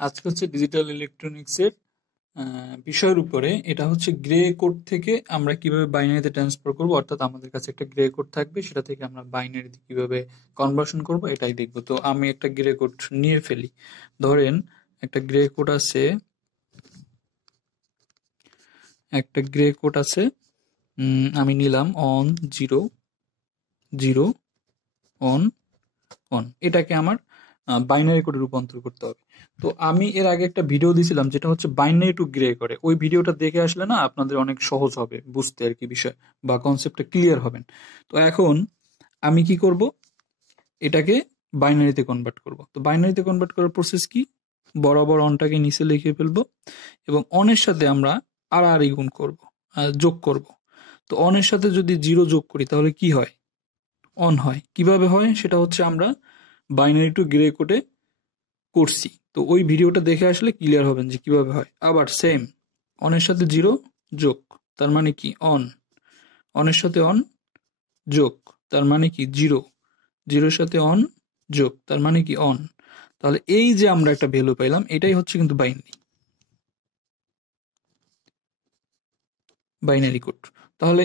আজকে হচ্ছে ডিজিটাল ইলেকট্রনিক্সের বিষয়ের উপরে। এটা হচ্ছে গ্রে কোড থেকে আমরা কিভাবে বাইনারিতে ট্রান্সফার করব, অর্থাৎ আমাদের কাছে একটা গ্রে কোড থাকবে, সেটা থেকে আমরা বাইনারিতে কিভাবে কনভার্সন করব এটাই দেখব। তো আমি একটা গ্রে কোড নিয়ে ফেলি। ধরেন একটা গ্রে কোড আছে, আমি নিলাম অন 0 0 অন অন। এটাকে আমার বাইনারি কোডে রূপান্তর করতে হবে। তো আমি এর আগে একটা ভিডিও দিছিলাম যেটা হচ্ছে বাইনারি টু গ্রে করে। ওই ভিডিওটা দেখে আসলে না আপনাদের অনেক সহজ হবে বুঝতে আর কি বিষয়, বা কনসেপ্টটা ক্লিয়ার হবেন। তো এখন আমি কি করব, এটাকে বাইনারিতে কনভার্ট করব। তো বাইনারিতে কনভার্ট করার প্রসেস কি, বরাবর অনটাকে নিচে লিখে ফেলবো এবং অনের সাথে আমরা আর গুণ করব, যোগ করব। তো অনের সাথে যদি 0 যোগ করি তাহলে কি হয়, অন হয়। কিভাবে হয় সেটা হচ্ছে আমরা বাইনারি টু গ্রে কোডে করছি। তো ওই ভিডিওটা দেখে আসলে ক্লিয়ার হবেন যে কিভাবে হয়। আবার সেম, অনের সাথে 0 যোগ, তার মানে কি অন। অনের সাথে অন যোগ, তার মানে কি 0। 0 সাথে অন যোগ, তার মানে কি অন। তাহলে এই যে আমরা একটা ভ্যালু পাইলাম, এটাই হচ্ছে কিন্তু বাইনারি কোড। তাহলে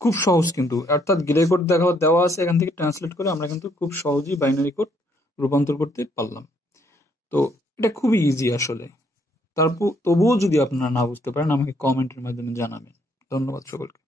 খুব সহজ কিন্তু, অর্থাৎ গ্রে কোড দেওয়া আছে, এখান থেকে ট্রান্সলেট করে আমরা কিন্তু খুব সহজেই বাইনারি কোড রূপান্তর করতে পারলাম। তো এটা খুবই ইজি আসলে। তারপর তবুও যদি আপনারা না বুঝতে পারেন আমাকে কমেন্টের মাধ্যমে জানাবেন। ধন্যবাদ সকলকে।